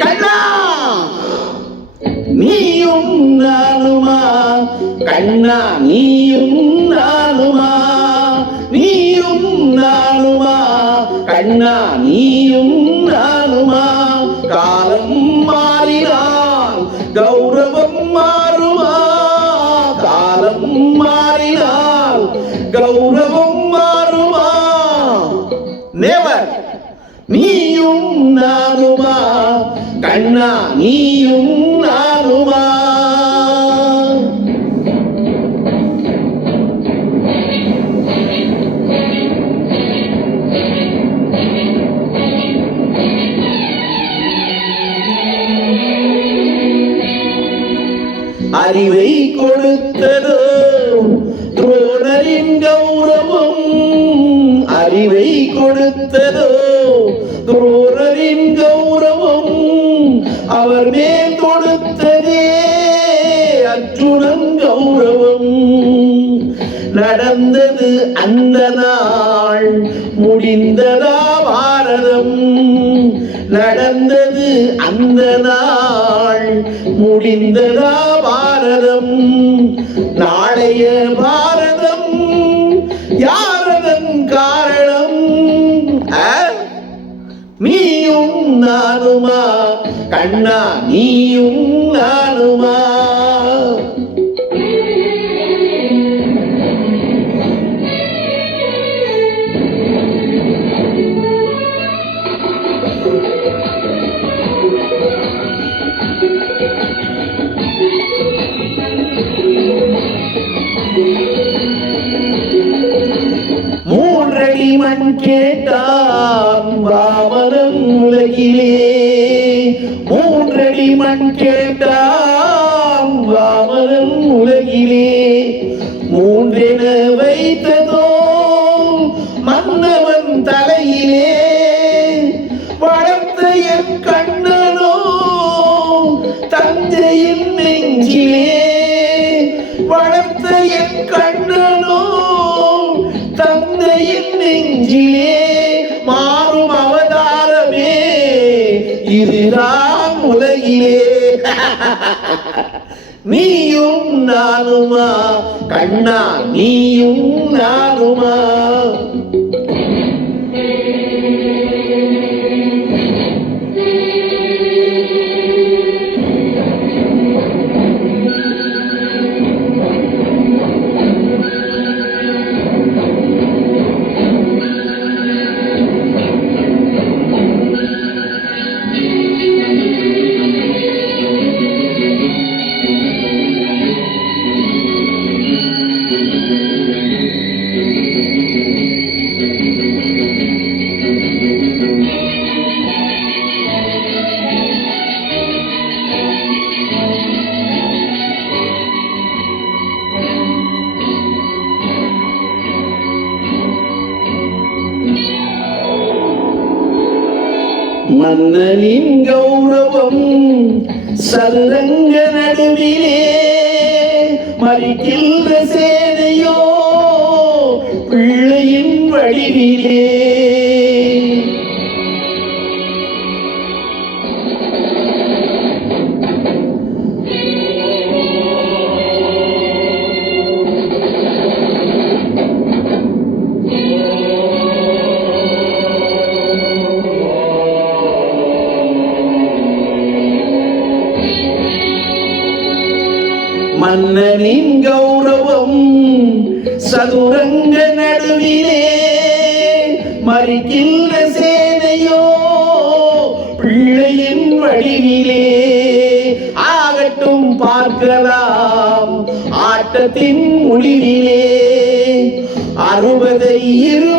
கண்ணா! நீயும் நானுமா? கண்ணா நீயும் நானுமா? நீயும் நானுமா? கண்ணா நீயும் நானுமா? காலம் மாறினால் கௌரவம் மாறுமா? காலம் மாறினால் கௌரவம் மாறுமா? நேவர் நீ கண்ணா நீயும் நானுமா? அறிவை கொடுத்ததோ துரோணரின் கௌரவம். அறிவை கொடுத்ததோ அவர் மேல் கொடுத்ததே அர்ஜுனன் கௌரவம். நடந்தது அந்த நாள் முடிந்ததா பாரதம். நடந்தது அந்த நாள் முடிந்ததா பாரதம். நாளைய பாரதம் யாரதன் காரணம்? நீயும் நானுமா? கண்ணா நீயும் நானுமா மூன்றடி மண் கேட்டான் வாமனன் உலகிலே மூன்றடி கேட்டான் ராமரன் உலகிலே. மூன்றென வைத்ததோ மன்னவன் தலையிலே. வளர்த்த என் கண்ணனோ தந்தையின் நெஞ்சிலே. வளர்த்த என் கண்ணனோ தந்தையின் நெஞ்சிலே. மாறும் அவதாரமே இதுதான் நீயும் நானுமா? கண்ணா நீயும் நானுமா? மன்னனின் கௌரவம் சதுரங்க நடுவிலே மறிக்கின்ற சேனையோ பிள்ளையின் வடிவிலே மன்னனின் கௌரவம் சதுரங்க நடுவிலே மறிக்கின்ற சேனையோ பிள்ளையின் வடிவிலே ஆகட்டும் பார்க்கலாம் ஆட்டத்தின் முடிவிலே. அறுபதை இரு